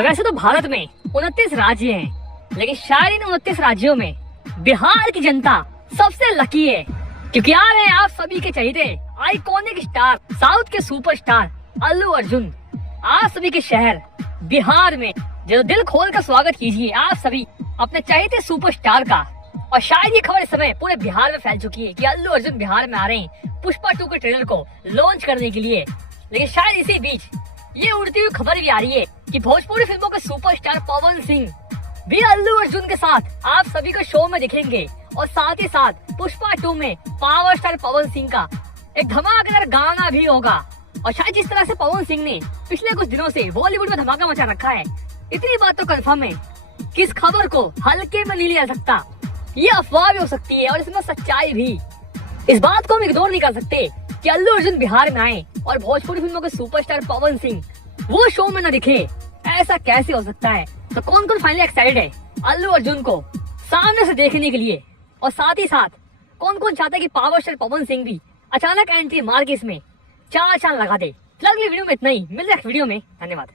वैसे तो भारत में 29 राज्य हैं, लेकिन शायद इन 29 राज्यों में बिहार की जनता सबसे लकी है, क्योंकि आ रहे हैं आप सभी के चहेते आइकॉनिक स्टार, साउथ के सुपरस्टार अल्लू अर्जुन। आप सभी के शहर बिहार में जो दिल खोल कर स्वागत कीजिए आप सभी अपने चहेते सुपरस्टार का। और शायद ये खबर इस समय पूरे बिहार में फैल चुकी है कि अल्लू अर्जुन बिहार में आ रहे हैं पुष्पा 2 के ट्रेलर को लॉन्च करने के लिए। लेकिन शायद इसी बीच ये उड़ती हुई खबर भी आ रही है कि भोजपुरी फिल्मों के सुपरस्टार पवन सिंह भी अल्लू अर्जुन के साथ आप सभी को शो में दिखेंगे। और साथ ही साथ पुष्पा 2 में पावर स्टार पवन सिंह का एक धमाकेदार गाना भी होगा। और शायद जिस तरह से पवन सिंह ने पिछले कुछ दिनों से बॉलीवुड में धमाका मचा रखा है, इतनी बात तो कंफर्म है कि इस खबर को हल्के में नहीं लिया सकता। ये अफवाह भी हो सकती है और इसमें सच्चाई भी। इस बात को हम इग्नोर नहीं कर सकते कि अल्लू अर्जुन बिहार में आए और भोजपुरी फिल्मों के सुपरस्टार पवन सिंह वो शो में न दिखे। ऐसा कैसे हो सकता है? तो कौन कौन फाइनली एक्साइटेड है अल्लू अर्जुन को सामने से देखने के लिए? और साथ ही साथ कौन कौन चाहता है कि पावर स्टार पवन सिंह भी अचानक एंट्री मार के इसमें चार चांद लगा दे? अगली वीडियो में इतना ही, मिलते हैं वीडियो में। धन्यवाद।